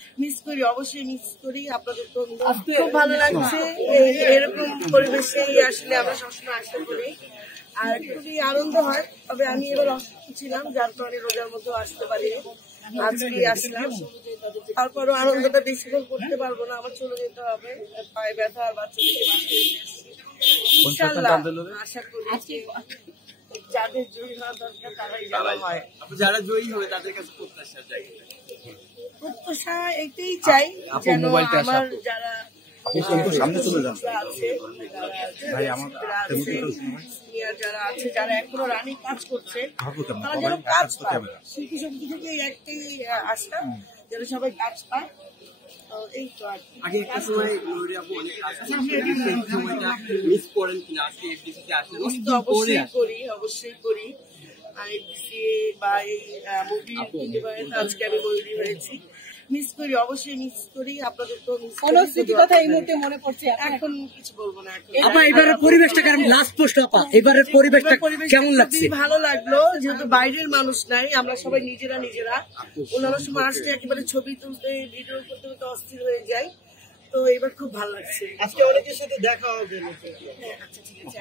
Miss করি, অবশ্যই miss করি। আপনাদের তো খুব ভালো লাগছে। এরকম পরিবেশে আসলে আমরা সবসময় আসতে পারি আর খুবই আনন্দ হয়। তবে আমি এবার অসুস্থ ছিলাম, যার কারণে রোজার মতো আসতে পারিনি। আজকে আসলাম, তারপরও আনন্দটা বেশিক্ষণ করতে পারবো না, আমার চলে যেতে হবে। পায়ে ব্যথা আর বাচ্চাকে ইনশাআল্লাহ আশা করি যাদের জয়ী হওয়া দরকার তারাই যেন হয়। যারা জয়ী হবে তাদের কাছে প্রত্যাশা এটাই চাই যেন আমার যারা যারা আছে, যারা এখনো রানিং কাজ করছে, তারা যেন কাজ পায়। শিল্পী সমিতি থেকে একটাই আশা, যেন সবাই কাজ পায়। এই তো আর আগে একটা সময় মিস করেন কিনা? আজকে এফডিসিতে আসলে অবশ্যই করি। বা এই মুভি আজকে আমি ময়ূরী হয়েছি, মিস করি, অবশ্যই মিস করি। আপনাদের তো কোন স্মৃতির কথা এই মুহূর্তে মনে পড়ছে? এখন কিছু বলবো না। আপা এবারের পরিবেশটা কেমন? লাস্ট পোস্ট আপা, এবারের পরিবেশটা কেমন লাগছে? ভালো লাগলো, যেহেতু বাইরের মানুষ নাই, আমরা সবাই নিজেরা অন্যান্য সময় আসলে একেবারে ছবি তুলতে ভিডিও করতে করতে অস্থির হয়ে যাই। তো এবার খুব ভালো লাগছে। আজকে অনেকের সাথে দেখা হবে। হ্যাঁ, আচ্ছা ঠিক আছে।